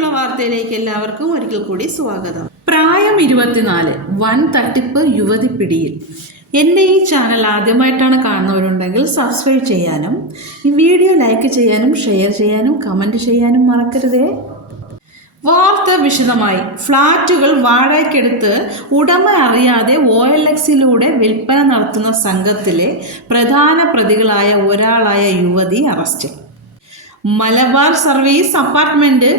തുടർന്നുള്ള വാർത്തയിലേക്ക് എല്ലാവർക്കും ഒരിക്കൽ കൂടി സ്വാഗതം. പ്രായം 24, വൻ തട്ടിപ്പ് യുവതി പിടിയിൽ. എൻ്റെ ഈ ചാനൽ ആദ്യമായിട്ടാണ് കാണുന്നവരുണ്ടെങ്കിൽ സബ്സ്ക്രൈബ് ചെയ്യാനും ഈ വീഡിയോ ലൈക്ക് ചെയ്യാനും ഷെയർ ചെയ്യാനും കമൻറ്റ് ചെയ്യാനും മറക്കരുതേ. വാർത്ത വിശദമായി. ഫ്ളാറ്റുകൾ വാടകയ്ക്കെടുത്ത് ഉടമ അറിയാതെ OLXലൂടെ വിൽപ്പന നടത്തുന്ന സംഘത്തിലെ പ്രധാന പ്രതികളായ ഒരാളായ യുവതി അറസ്റ്റിൽ. Malabar service apartment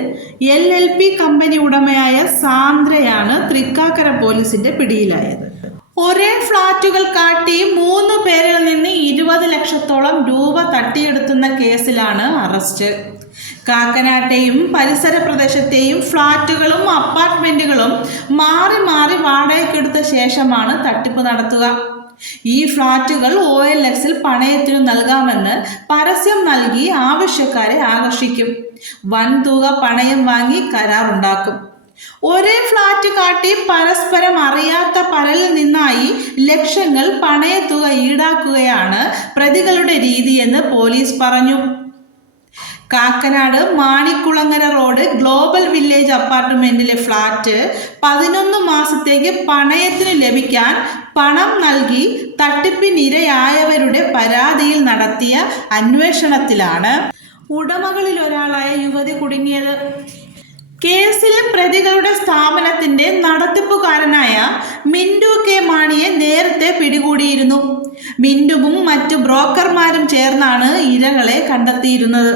LLP company ഉടമയായ സാന്ദ്രയാണ് തൃക്കാക്കര പോലീസിന്റെ പിടിയിലായത്. ഒരേ ഫ്ളാറ്റുകൾ കാട്ടി 3 പേരിൽ നിന്ന് 20 ലക്ഷത്തോളം രൂപ തട്ടിയെടുത്തുന്ന കേസിലാണ് അറസ്റ്റ്. കാക്കനാട്ടെയും പരിസര പ്രദേശത്തെയും ഫ്ളാറ്റുകളും അപ്പാർട്ട്മെന്റുകളും മാറി മാറി വാടകയ്ക്കെടുത്ത ശേഷമാണ് തട്ടിപ്പ് നടത്തുക. ഈ ഫ്ളാറ്റുകൾ OLXൽ പണയത്തിനു നൽകാമെന്ന് പരസ്യം നൽകി ആവശ്യക്കാരെ ആകർഷിക്കും. വൻതുക പണയം വാങ്ങി കരാറുണ്ടാക്കും. ഒരേ ഫ്ളാറ്റ് കാട്ടി പരസ്പരം അറിയാത്ത പലരിൽ നിന്നായി ലക്ഷങ്ങൾ പണയത്തുക ഈടാക്കുകയാണ് പ്രതികളുടെ രീതിയെന്ന് പോലീസ് പറഞ്ഞു. Kakkanad Manikkulangara road global village അപ്പാർട്ട്മെന്റിലെ ഫ്ളാറ്റ് 11 മാസത്തേക്ക് പണയത്തിന് ലഭിക്കാൻ പണം നൽകി തട്ടിപ്പിനിരയായവരുടെ പരാതിയിൽ നടത്തിയ അന്വേഷണത്തിലാണ് ഉടമകളിൽ ഒരാളായ യുവതി കുടുങ്ങിയത്. കേസിൽ പ്രതികളുടെ സ്ഥാപനത്തിന്റെ നടത്തിപ്പുകാരനായ മിന്റു കെ മാണിയെ നേരത്തെ പിടികൂടിയിരുന്നു. മിന്റുവും മറ്റു ബ്രോക്കർമാരും ചേർന്നാണ് ഇരകളെ കണ്ടെത്തിയിരുന്നത്.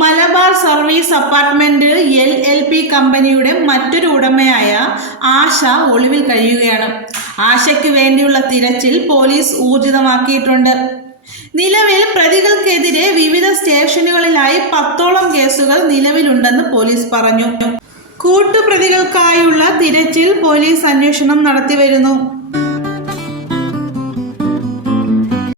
മലബാർ സർവീസ് അപ്പാർട്ട്മെന്റ് LLP കമ്പനിയുടെ മറ്റൊരു ഉടമയായ ആശ ഒളിവിൽ കഴിയുകയാണ്. ആശയ്ക്ക് വേണ്ടിയുള്ള തിരച്ചിൽ പോലീസ് ഊർജിതമാക്കിയിട്ടുണ്ട്. നിലവിൽ പ്രതികൾക്കെതിരെ വിവിധ സ്റ്റേഷനുകളിലായി 10ഓളം കേസുകൾ നിലവിലുണ്ടെന്ന് പോലീസ് പറഞ്ഞു. കൂട്ടുപ്രതികൾക്കായുള്ള തിരച്ചിൽ പോലീസ് അന്വേഷണം നടത്തിവരുന്നു.